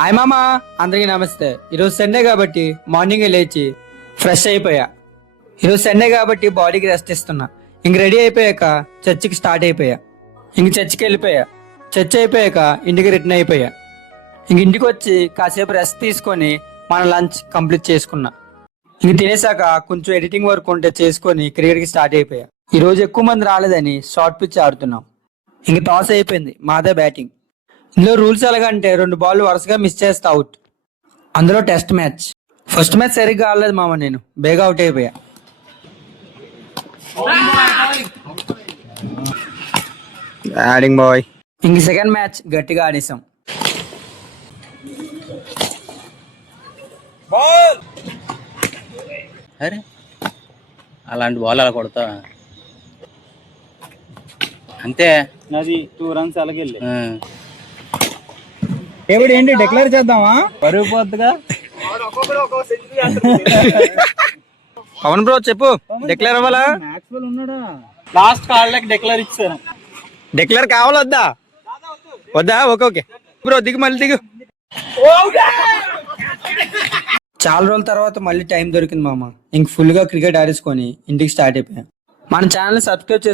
Hi మామా, అందరికీ నమస్తే. ఈరోజు సండే కాబట్టి మార్నింగ్ లేచి ఫ్రెష్ అయిపోయా. ఈరోజు సండే కాబట్టి బాడీకి రెస్ట్ ఇస్తున్నా. ఇంక రెడీ అయిపోయాక చర్చికి స్టార్ట్ అయిపోయా. ఇంక చర్చికి వెళ్ళిపోయా. చర్చ్ అయిపోయాక ఇంటికి రిటర్న్ అయిపోయా. ఇంటికి వచ్చి కాసేపు రెస్ట్ తీసుకొని మన లంచ్ కంప్లీట్ చేసుకున్నా. ఇంక తినేసాక కొంచెం ఎడిటింగ్ వర్క్ ఉంటే చేసుకొని క్రికెట్కి స్టార్ట్ అయిపోయా. ఈ రోజు ఎక్కువ మంది రాలేదని షార్ట్ పిచ్ ఆడుతున్నాం. ఇంక టాస్ అయిపోయింది, మాదే బ్యాటింగ్. ఇందులో రూల్స్ ఎలాగంటే 2 బాల్ వరుసగా మిస్ చేస్తే అవుట్. అందులో టెస్ట్ మ్యాచ్. ఫస్ట్ మ్యాచ్ సరిగ్గా ఆడలేదు మామ, నేను బేగా అవుట్ అయిపోయా. Batting boy. ఇంక సెకండ్ మ్యాచ్ గట్టిగా ఆడేసాం. అరే అలాంటి బాల్ అలా కొడతా అంతే. అది 2 runs అలాగెళ్ళి ఏమిటి ఏంటి డిక్లేర్ చేద్దామా? పరుగు పోద్దుగా. పవన్ బ్రో చెప్పు, డిక్లేర్ అవ్వాలా? మ్యాక్స్వెల్ ఉన్నాడా? లాస్ట్ కాళ్ళకి డిక్లేర్ ఇచ్చాను. డిక్లేర్ కావాలొద్దా? వద్దా? ఓకే ఓకే బ్రో, దిగు, మళ్ళీ దిగు. చాలా రోజుల తర్వాత మళ్ళీ టైం దొరికింది మామ. ఇంక ఫుల్ గా క్రికెట్ ఆడేసుకొని ఇంటికి స్టార్ట్ అయిపోయాం. మన ఛానల్ సబ్స్క్రైబ్